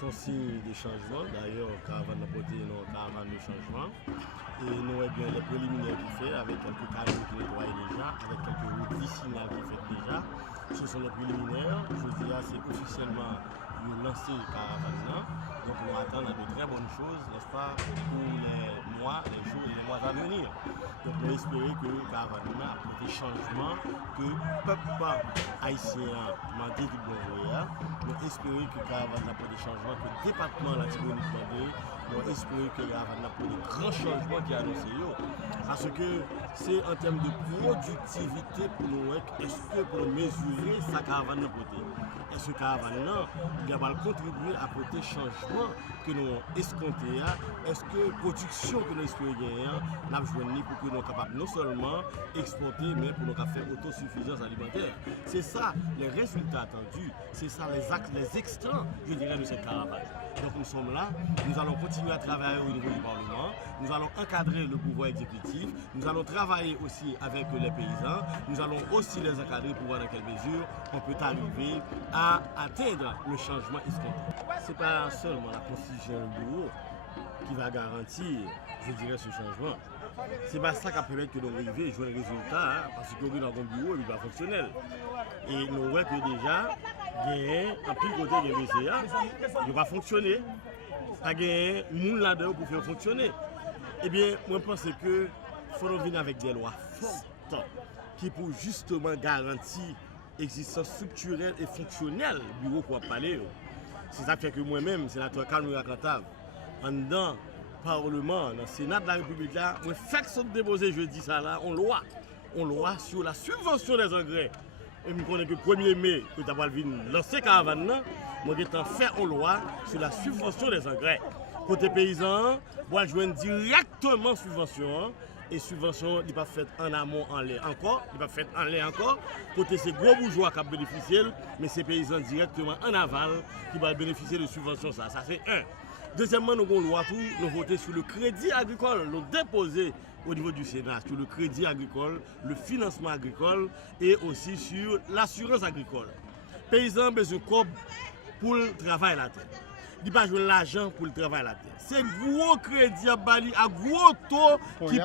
son signe de changement. D'ailleurs, caravane a porté une caravane de changement. Et nous avons bien les préliminaires qui fait, avec quelques carreaux qui nettoient déjà, avec quelques routes vicinales qui fait déjà. Ce sont les préliminaires. Je dis là, c'est officiellement lancé caravane là. Donc nous attendons de très bonnes choses, n'est-ce pas, pour les mois, les jours et les mois à venir. Donc nous espérons que caravane là apporte des changements que le peuple haïtien m'a dit de bon voyage. Nous espérons que caravane là apporte des changements, que le département de la Tibonite demandé. Nous espérons que caravane là apporte des grands changements qui annoncé. Parce que c'est en termes de productivité pour nous, est-ce que pour mesurer sa caravane là porter. Est-ce que caravane là va contribuer à apporter changement que nous escompté, est-ce que production que nous espérons gagner, n'a besoin pour que nous soyons capables non seulement exporter, mais pour nous faire autosuffisance alimentaire. C'est ça les résultats attendus, c'est ça les actes, les extrants, je dirais, de cette caravane. Donc nous sommes là, nous allons continuer à travailler au niveau du Parlement, nous allons encadrer le pouvoir exécutif, nous allons travailler aussi avec les paysans, nous allons aussi les encadrer pour voir dans quelle mesure on peut arriver à atteindre le changement escompté. Ce n'est pas seulement la constitution du bureau qui va garantir, je dirais, ce changement. Ce n'est pas ça qui va permettre que nous arrivions à jouer le résultat, parce que dans un bureau, il n'est pas fonctionnel. Et nous voyons que déjà, il y a un pile côté de BCA, il ne va pas fonctionner. Il y a un monde là-dedans pour faire fonctionner. Eh bien, moi je pense que faut venir avec des lois fortes qui pour justement garantir l'existence structurelle et fonctionnelle du bureau qu'on va parler. C'est ça qui fait que moi-même, sénateur Kalmoura Cantave, en dedans Parlement, dans le Sénat de la République, là, je fais que déposer jeudi ça là, on loi sur la subvention des engrais. Et je connais que le 1er mai, que tu as lancer caravane, moi j'ai fait une loi sur la subvention des engrais. Côté paysan, moi je joue directement subvention. Et subvention, il n'est pas fait en amont, en lait encore. Il n'est pas fait en lait encore. Côté ces gros bourgeois qui bénéficient, mais ces paysans directement en aval qui vont bénéficier de subventions. Ça c'est un. Deuxièmement, nous avons une loi pour nous voter sur le crédit agricole. Nous déposer au niveau du Sénat sur le crédit agricole, le financement agricole et aussi sur l'assurance agricole. Paysans ont besoin de cob pour le travail à la terre. Il n'y a pas de l'argent pour le travail à la terre. C'est un gros crédit à Bali, un gros taux qui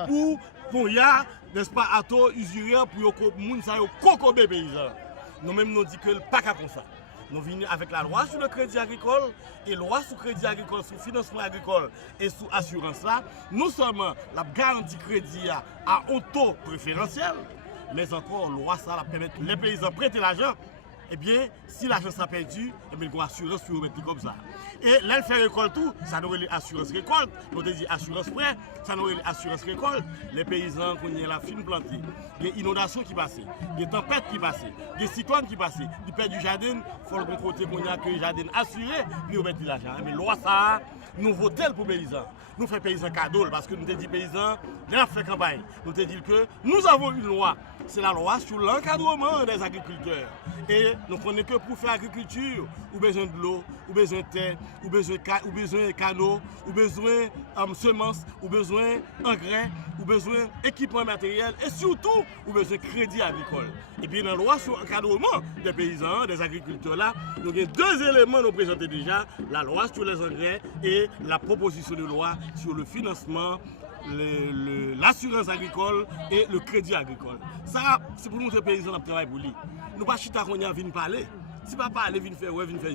pour ya, n'est-ce pas, à taux usurier pour que les gens cocobe paysans. Nous-mêmes nous disons que le pas comme ça. Nous venons avec la loi sur le crédit agricole et la loi sur le crédit agricole, sur le financement agricole et sur l'assurance là. Non seulement la garantie crédit à un taux préférentiel, mais encore la loi ça permet que les paysans prêtent l'argent. Eh bien, si l'argent s'est perdu, eh bien, il y a une assurance pour mettre comme ça. Et là, fait récolte tout, ça nous dit assurance récolte. On te dit assurance prêt, ça nous dit assurance récolte. Les paysans, quand il y a la fine plantée, il y a inondations qui passent, il y a tempêtes qui passent, il y a cyclones qui passent, il perd du jardin, il faut le côté qu'on a que le jardin assuré, puis on met de l'argent. Mais loi ça, nous votons pour les paysans. Nous faisons paysans cadeau parce que nous te dit paysans, nous avons fait campagne. Nous te dit que nous avons une loi, c'est la loi sur l'encadrement des agriculteurs. Et nous connaissons que pour faire agriculture, ou besoin de l'eau, ou besoin de terre, ou besoin de canaux, ou besoin de semences, ou besoin d'engrais, ou besoin d'équipement matériel et surtout, ou besoin de crédit agricole. Et bien dans la loi sur l'encadrement des paysans, des agriculteurs là, nous avons deux éléments nous présenter déjà, la loi sur les engrais et la proposition de loi sur le financement, l'assurance agricole et le crédit agricole. Ça, c'est pour nous les paysans qui travaillent pour lui. Nous ne pouvons pas venir parler. Si pas parler, venir faire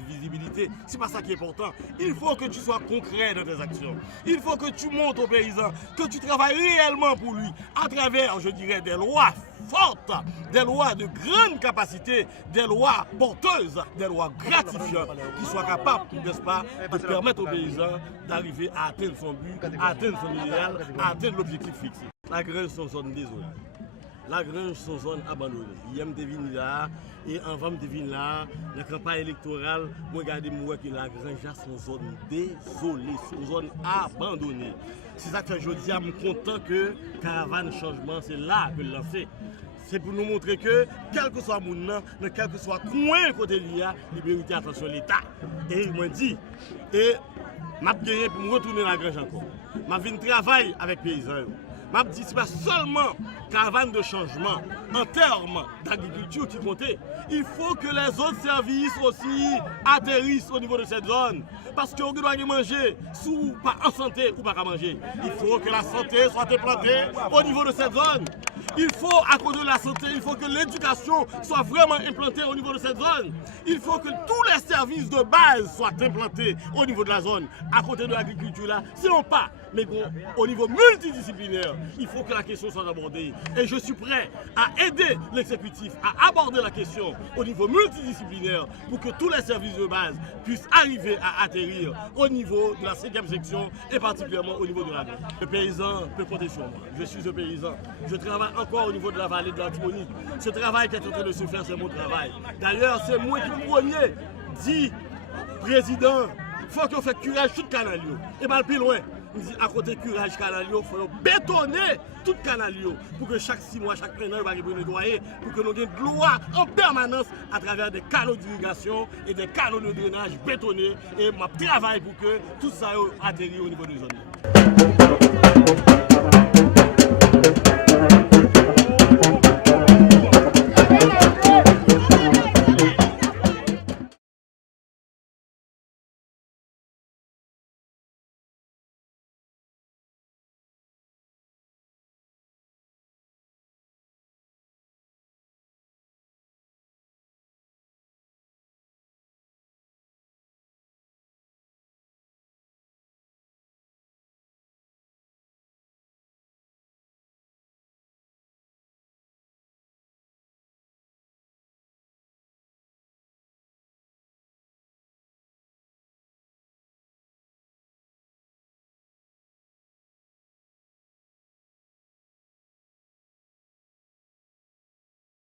visibilité, c'est pas ça qui est important. Il faut que tu sois concret dans tes actions. Il faut que tu montres aux paysans, que tu travailles réellement pour lui, à travers, je dirais, des lois fortes, des lois de grande capacité, des lois porteuses, des lois gratifiantes, qui soient capables, n'est-ce pas, de permettre aux paysans d'arriver à atteindre son but, à atteindre son idéal, à atteindre l'objectif fixé. La grève sont zone désolée. La grange sont zone abandonnée. Il y a des vignes là, et avant de venir là, la campagne électorale, moi regardez moi que la grange sont zone désolée, sont zone abandonnée. C'est ça que je dis, je suis content que Caravane Changement, c'est là que le lancer. C'est pour nous montrer que, quel que soit mon nom, quel que soit coin côté l'IA, il mérite attention l'État. Et il m'a dit, et je vais gagner pour me retourner dans la grange encore. Je viens travailler avec les paysans. m'a dit c'est pas seulement caravane de changement en termes d'agriculture qui comptait. Il faut que les autres services aussi atterrissent au niveau de cette zone. Parce qu'on doit manger sous pas en santé ou pas à manger. Il faut que la santé soit implantée au niveau de cette zone. Il faut, à cause de la santé, il faut que l'éducation soit vraiment implantée au niveau de cette zone. Il faut que tous les services de base soient implantés au niveau de la zone. À côté de l'agriculture, là, sinon pas. Mais bon, au niveau multidisciplinaire, il faut que la question soit abordée. Et je suis prêt à aider l'exécutif à aborder la question au niveau multidisciplinaire pour que tous les services de base puissent arriver à atterrir au niveau de la 5e section et particulièrement au niveau de la ville. Le paysan peut compter sur moi. Je suis un paysan. Je travaille encore au niveau de la vallée de la Tibonite. Ce travail qui est en train de se faire, c'est mon travail. D'ailleurs, c'est moi qui premier dit, président, il faut qu'on fasse curage tout le canal. Et bien, plus loin, il dit à côté curage canal, il faut bétonner tout le canal pour que chaque 6 mois, chaque preneur va nettoyer, pour que nous ayons de l'eau en permanence à travers des canaux d'irrigation et des canaux de drainage bétonnés. Et je travaille pour que tout ça atterrisse au niveau des zones.